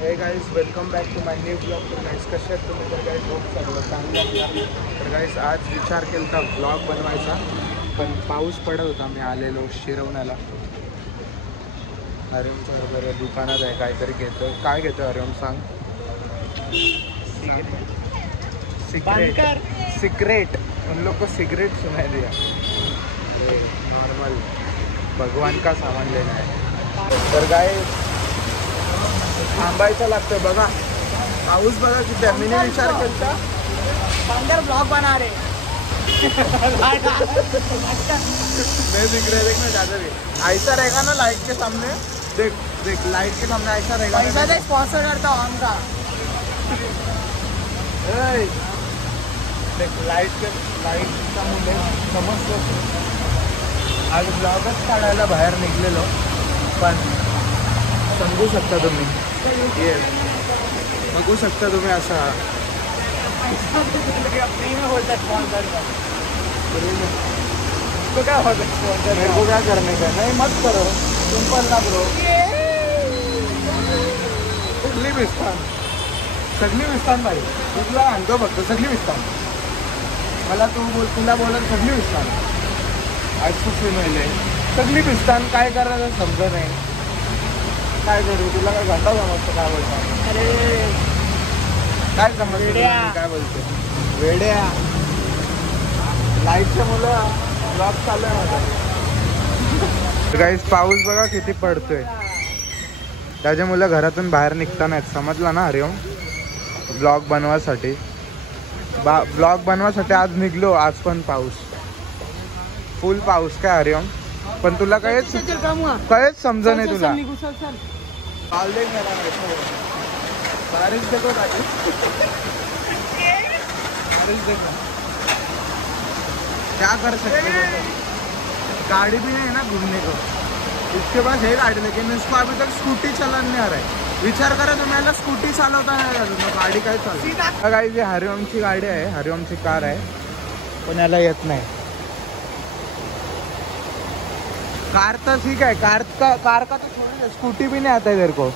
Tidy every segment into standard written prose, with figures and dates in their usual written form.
हे guys welcome back to my new blog. तर guys कसे आहेत तुम्ही? तर गाईज होप सगळं चांगलं. तर गाईज आज विचार केला होता ब्लॉग बनवायचा, पण पाऊस पडत होता. मी आलेलो शिरवण्याला. हरिओमच्या बरोबर दुकानात आहे, काहीतरी घेतो. काय घेतो हरिओम सांग? सिगरेट उन लोग को सिगरेट सुनाई दिया. नॉर्मल भगवान का सामान लेना है. तर गाईज थांबायचं लागतं. बघा पाऊस बघा किती आहे. मीने विचार केला अंदर ब्लॉग बना रहे मैं दिख रहा है. देख मैं ज़्यादा भी ऐसा रहेगा ना लाइट के सामने. देख देख लाइट के सामने ऐसा रहेगा. पैसा दे स्पॉन्सर करता ऑन का. देख लाईटच्या मुले समजतो. आज ब्लॉगच काढायला बाहेर निघलेलो, पण समजू शकता तुम्ही. ये बघू शकता तुम्ही असा फ्री में होता है स्पॉन्सर का. तो क्या होता है स्पॉन्सर? मेरे को क्या करने का? नहीं मत करो, सिंपल ना ब्रो. सगलीविस्तान भाई तुला आणतो फक्त. सगलीविस्तान मला तुला बोलत सगलीविस्तान. आज खूप फिमेल सगलीविस्तान. काय करायचं समजत नाही. काय करू? तुला काय घंटा समजतं? काय बोलतो? अरे काय समजतं? काय बोलतो? वेड्या लाईटच्या मुलं ब्लॉग चालू आहे माझा. गाईस पाऊस बघा किती पडतोय. त्याच्या मुलं घरातून बाहेर निघता नाहीत. समजला ना हरिओम? ब्लॉग बनवासाठी आज निघलो. आज पण पाऊस, फुल पाऊस. काय हरिओम? पण तुला काहीच समज नाही तुला. बारिश देखो क्या कर सकते हो? गाड़ी भी नहीं है ना घूमने को. इसके पास है गाड़ी, लेकिन इसको अभी तक स्कूटी चलाने नहीं आ रहा है. विचार करा तुम्हाला स्कूटी चालवता नाही आलं, गाडी काय चालवते. गाडी जी हरिओमची गाडी आहे, हरिओमची कार आहे, पण याला येत नाही. कार तर ठीक है, कार का तो छोड़ दे. स्कूटी भी नहीं आता है तेरे को.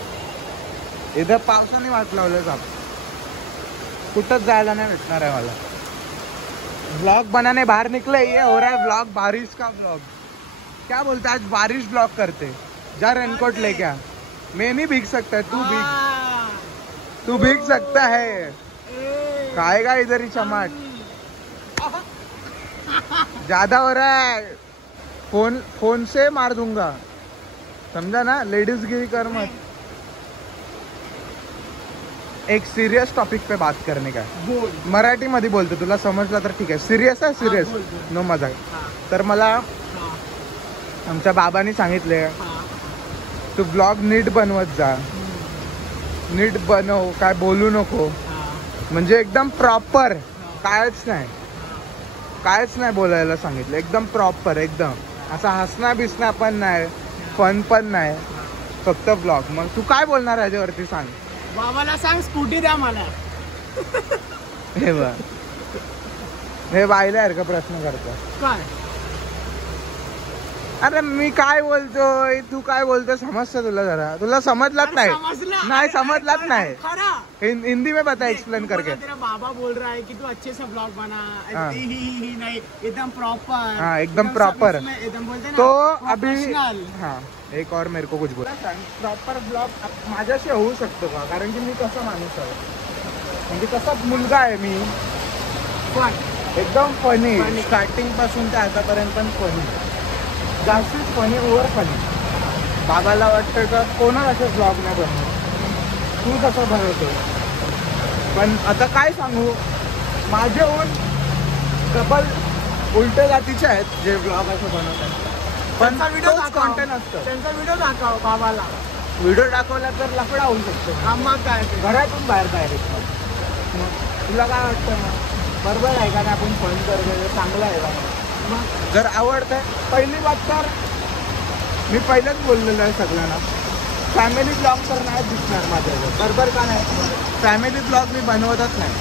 इधर पावसाने वाट लावलं साप. कुठंच जायला नाही भेटणार आहे मला. ब्लॉग बनाने बाहर निकले, ये हो रहा है ब्लॉग, बारिश का ब्लॉग. क्या बोलते आज बारिश ब्लॉग करते. जा रेनकोट लेके आ. मैं नहीं भीग सकता है, तू भीग सकता है. खाएगा इधर ही चमाट. ज्यादा हो रहा है. फोन से मार दूंगा, समझा ना. लेडीज गिरी कर मत. एक सीरियस टॉपिक पे बात करने का है. मराठी मध्ये बोलतो, तुला समजला तर ठीक आहे. सिरियस आहे, सिरियस नो मजाक. तर मला आमच्या बाबांनी सांगितले तू ब्लॉग नीट बनवत जा. नीट बनव, काय बोलू नको. म्हणजे एकदम प्रॉपर, कायच नाही बोलायला सांगितलं. एकदम प्रॉपर, एकदम असा हसना बिसना पण नाही, फन पण नाही, फक्त ब्लॉग. मग तू काय बोलणार याच्यावरती सांग. बाबाला सांग स्कूटी द्या मला. हे बायल्यासारखा प्रश्न करतो. काय? अरे मी काय बोलतोय, तू काय बोलतोय, समजतं तुला? जरा तुला समजलाच नाही समजलाच नाही. हिंदी में बता, एक्सप्लेन करके. तेरा बाबा बोल रहा है कि तू अच्छे से ब्लॉग बना. नहीं एकदम प्रॉपर. हाँ एकदम प्रॉपर. एकदम बोलते ना तो अभी हाँ एक और मेरे को कुछ बोला. प्रॉपर ब्लॉग माझ्याशी होऊ शकतो का? कारण की मी कसा माणूस आहे, म्हणजे कसा मुलगा आहे मी. एकदम फनी. स्टार्टिंग पासून ते आतापर्यंत पण फनी. जास्तीच फनी, ओव्हर फनी. बाबाला वाटतं का कोणाला असं ब्लॉग नाही बनवत, तू कसं बनवतो. पण आता काय सांगू, माझ्याहून डबल उलटे जातीचे आहेत जे ब्लॉग असं बनवतात. पण कॉन्टेंट असतं. त्यांचा व्हिडिओ दाखव बाबाला. व्हिडिओ दाखवला तर लफडा होऊ शकतो. मग काय घरातून बाहेर डायरेक्ट. मग तुला काय वाटतं? मग बरोबर आहे का नाही? आपण फन करतो, चांगलं आहे का? मग जर आवडतं, पहिली बात तर मी पहिलेच बोललेलं आहे सगळ्यांना, फॅमिली ब्लॉग तर नाही दिसणार माझ्यावर. बरोबर का नाही? फॅमिली ब्लॉग मी बनवतच नाही.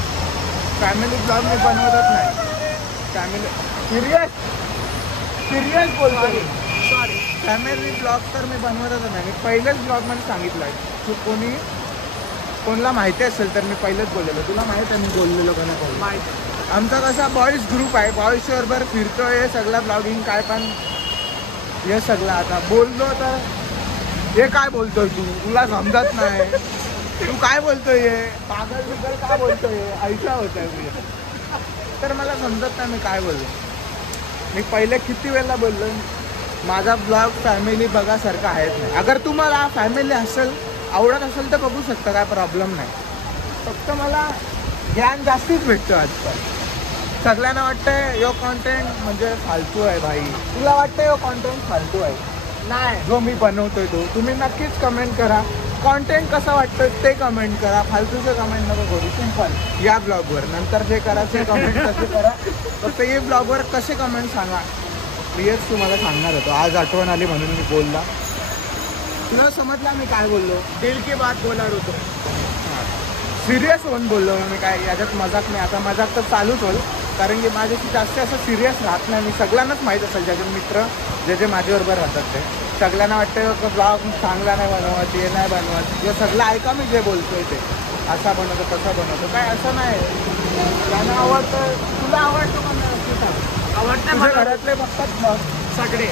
सिरियस बोलतो. सॉरी. फॅमिली ब्लॉग तर मी बनवतच नाही. मी पहिलेच ब्लॉगमध्ये सांगितलं आहे, तू कोणी कोणाला माहिती असेल तर मी पहिलेच बोललेलो, तुला माहित आहे मी बोललेलो का नाही? माहिती आमचा कसा बॉईज ग्रुप आहे, बॉईज बरोबर फिरतोय, हे सगळं ब्लॉगिंग काय पण हे सगळं. आता बोललो तर हे काय बोलतोय तुला समजत नाही, तू काय बोलतोय हे पागल बिगल काय बोलतोय, ऐसा होत आहे. तर मला समजत नाही मी काय बोललो. मी पहिले किती वेळेला बोललो, माझा ब्लॉग फॅमिली बघासारखा आहेच नाही. अगर तुम्हाला फॅमिली असेल आवडत असेल तर बघू शकता, काय प्रॉब्लेम नाही. फक्त मला ज्ञान जास्तीच भेटतं आजकाल. सगळ्यांना वाटतंय यो कॉन्टेंट म्हणजे फालतू आहे भाई, तुला वाटतं यो कॉन्टेंट फालतू आहे नाही. जो मी बनवतोय तो. तुम्ही नक्कीच कमेंट करा, कॉन्टेंट कसं वाटतं ते कमेंट करा, फालतूचे कमेंट नको करू. सिम्पल या ब्लॉगवर, नंतर जे करायचे कमेंट तसे करा. फक्त हे ब्लॉगवर कसे कमेंट सांगा हेच तुम्हाला सांगणार होतो. आज आठवण आली म्हणून मी बोलला. तुला समजला मी काय बोललो? दिल की बात बोलणार होतो. सिरियस होऊन बोललो मी, काय याच्यात मजाक नाही. आता मजाक तर चालूच होईल, कारण की माझ्याशी जास्त असं सिरियस राहत नाही मी. सगळ्यांनाच माहीत असेल, ज्याचे मित्र जे माझ्याबरोबर राहतात ते सगळ्यांना वाटतं ब्लॉग चांगला नाही बनवत, हे नाही बनवत, हे सगळं ऐका मी जे बोलतोय ते असा बनवतो तसा बनवतो. काय असं नाही, त्यांना आवडतं. तुला आवडतो का नाही? आवडतं तुझ्या मला. घरातले बघतात ब्लॉग, सगळे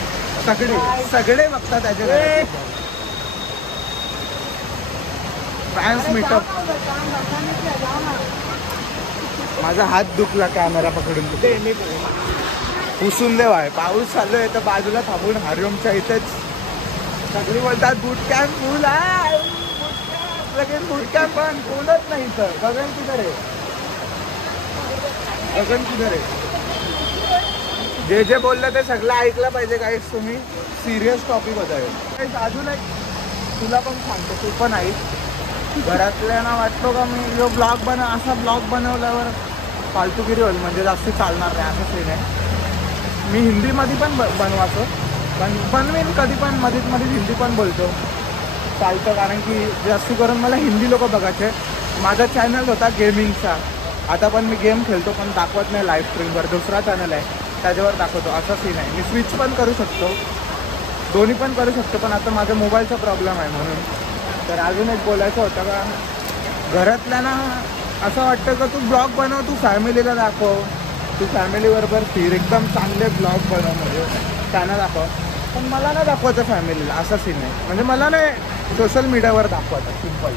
सगळे सगळे बघतात त्याच्या घरातले ब्लॉग. Fans meetup. माझा हात दुखला कॅमेरा पकडून. ते मी पुसून दे बाय. पाऊस चालू आहे तर बाजूला थांबून हरिओमच्या इथेच सगळी बोलतात बूट कॅम्प फुल आहे, लगेच बूट कॅम्प पण फुलच नाही इथं. गगन किधर आहे? गगन किधर आहे? जे जे बोललं ते सगळं ऐकलं पाहिजे. काहीच तुम्ही सिरियस टॉपिक होता आहे. अजून एक तुला पण सांगतो, तू पण ऐक. घरातल्यांना वाटतो का मी जो ब्लॉग असा ब्लॉग बनवल्यावर फालतूगिरी होईल, म्हणजे जास्त चालणार नाही असं सीन आहे. मी हिंदीमध्ये पण बनवायचो, पण बनवेन कधी पण मध्ये हिंदी पण बोलतो, चालतं. कारण की जास्त करून मला हिंदी लोक बघायचे. माझा चॅनल होता गेमिंगचा, आता पण मी गेम खेळतो पण दाखवत नाही लाईव्ह स्ट्रीमवर. दुसरा चॅनल आहे त्याच्यावर दाखवतो, असा सीन आहे. मी स्विच पण करू शकतो, दोन्ही पण करू शकतो, पण आता माझा मोबाईलचा प्रॉब्लेम आहे म्हणून. तर अजून एक बोलायचं होतं का, घरातल्यांना असं वाटतं का तू ब्लॉग बनव, तू फॅमिलीला दाखव, तू फॅमिलीबरोबर फिर, एकदम चांगले ब्लॉग बनव, म्हणजे त्यांना दाखव. पण मला नाही दाखवायचं फॅमिलीला, असा सीन आहे. म्हणजे मला नाही सोशल मीडियावर दाखवायचं, सिम्पल.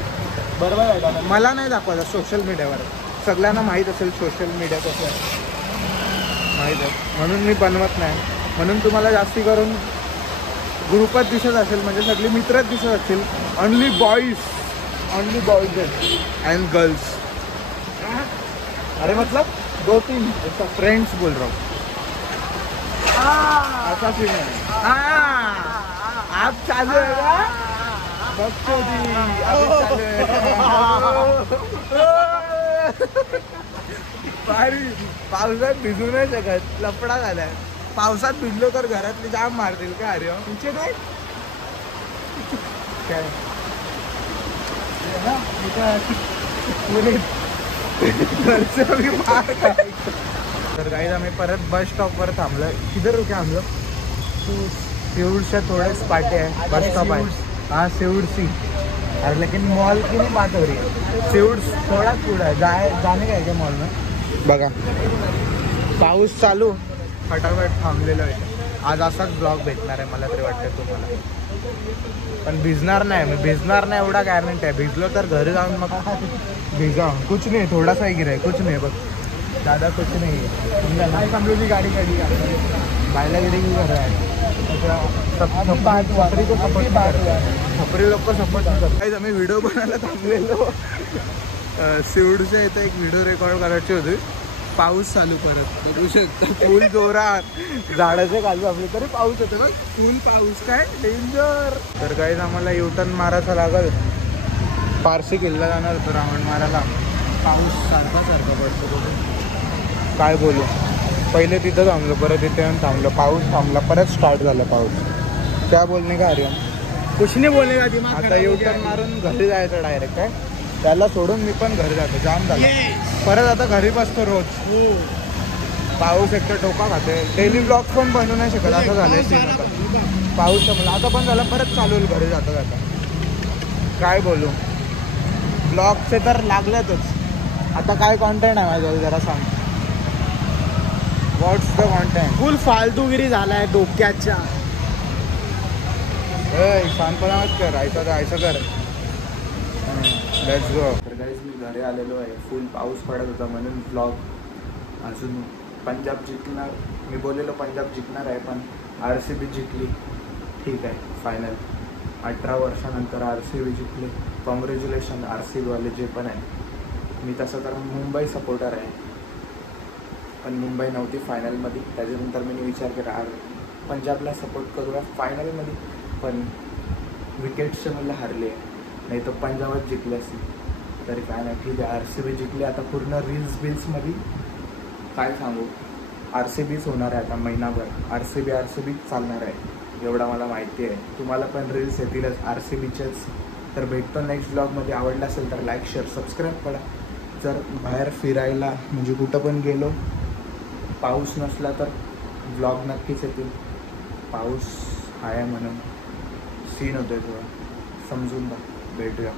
बरोबर आहे का? मला नाही दाखवायचं सोशल मीडियावर. सगळ्यांना माहीत असेल सोशल मीडिया कसं आहे, माहीत आहे, म्हणून मी बनवत नाही. म्हणून तुम्हाला जास्ती करून ग्रुपच दिसत असेल, म्हणजे सगळे मित्रच दिसत असतील. Only boys and girls. अरे मतलब 2-3 फ्रेंड्स बोल रहा हूँ, ऐसा सीन है. आप चालू है का? बकचोदी अभी चालू है. भारी. पावसात भिजू नाही शकत, लफडा झालाय. पावसात भिजलो तर घरातले जाम मारतील का? अरे तुमचे ते काय तर काही आम्ही परत बस स्टॉपवर थांबलो. किधर रुके हम लोग? सेऊडच्या थोडेच पाटे आहे, बस स्टॉप आहे. हाँ सेऊड सी. अरे लेकिन मॉल की नहीं बात हो रही है, सेऊड थोडा पुढं आहे. जाणे काय मॉल में. बघा पाऊस चालू, फटाफट थांबलेलो आहे. आज असाच ब्लॉग भेटणार आहे मला तरी वाटतं तुम्हाला. पण भिजणार नाही मी, भिजणार नाही एवढा गॅरंटी आहे. भिजलो तर घरी जाऊन मग भिजा कुछ नहीं, थोडासा ही गिराय, कुछ नहीं, बघ ज़्यादा कुछ नहीं है. समजा नाही समजूची गाडी गाडी बायला गिरी की घर आहे. छपरी को सपोर्ट छपरी लोक सपोर्ट करतात. आम्ही व्हिडिओ बनायला थांबलेलो. सिवडच्या इथं एक व्हिडिओ रेकॉर्ड करायची होती. पाऊस चालू परत बघू शकता, फुल जोरात. झाडाचे खाली आपले तरी पाऊस होतो बघ, फुल पाऊस. काय डेंजर. तर काहीच आम्हाला युटर्न मारायचा लागल. पारसी किल्ला जाणार होतो राऊंड मारायला. पाऊस सारखा पडतो. काय बोलू, पहिले तिथं थांबलो, परत इथे येऊन थांबलो. पाऊस थांबला, परत स्टार्ट झाला पाऊस. क्या बोलणे का हरिओम? कुछ नहीं बोलेगा, दिमाग आता युटर्न मारून घरी जायचं डायरेक्ट. काय त्याला सोडून मी पण घरी जातो, जाम झालं. परत आता घरी बसतो रोज. पाऊस एक तर डोका खाते. डेली ब्लॉग पण बनवू नाही शकत, असं झालंय सीन. आता पाऊस मला आता पण झाला, परत चालू होईल घरी जाता जाता. काय बोलू, ब्लॉगचे तर लागलेतच. आता काय कॉन्टेंट आहे माझ्यावर जरा सांग. व्हॉट्स द कॉन्टेंट? फुल फालतूगिरी झालाय डोक्याच्या. शांतपणा मत कर. ऐसा कर. Let's go. तर गाईज मी घरी आलेलो आहे. फुल पाऊस पडत होता म्हणून ब्लॉग. अजून पंजाब जिंकणार, मी बोललेलो पंजाब जिंकणार आहे, पण RCB जिंकली. ठीक आहे, फायनल 18 वर्षानंतर RCB जिंकली. कॉंग्रॅच्युलेशन RCB वाले जे पण आहे. मी तसं तर मुंबई सपोर्टर आहे, पण मुंबई नव्हती फायनलमध्ये. त्याच्यानंतर मी विचार केला पंजाबला सपोर्ट करूया फायनलमध्ये, पण विकेट्सचे मला हारले आहे. नाही तर पंजाबच जिंकले असते. तरी काय नाही, ठीक आहे. RCB जिंकली. आता पूर्ण बिल्समध्ये काय सांगू, RCBच होणार आहे आता महिनाभर. RCB चालणार आहे, एवढा मला माहिती आहे. तुम्हाला पण रील्स येतीलच RCBचेच. तर भेटतो नेक्स्ट ब्लॉगमध्ये. आवडला असेल तर लाईक शेअर सबस्क्राईब करा. जर बाहेर फिरायला म्हणजे कुठं पण गेलो, पाऊस नसला तर ब्लॉग नक्कीच येतील. पाऊस आहे म्हणून सीन होतोय थोडा, समजून बघ. भेटूया.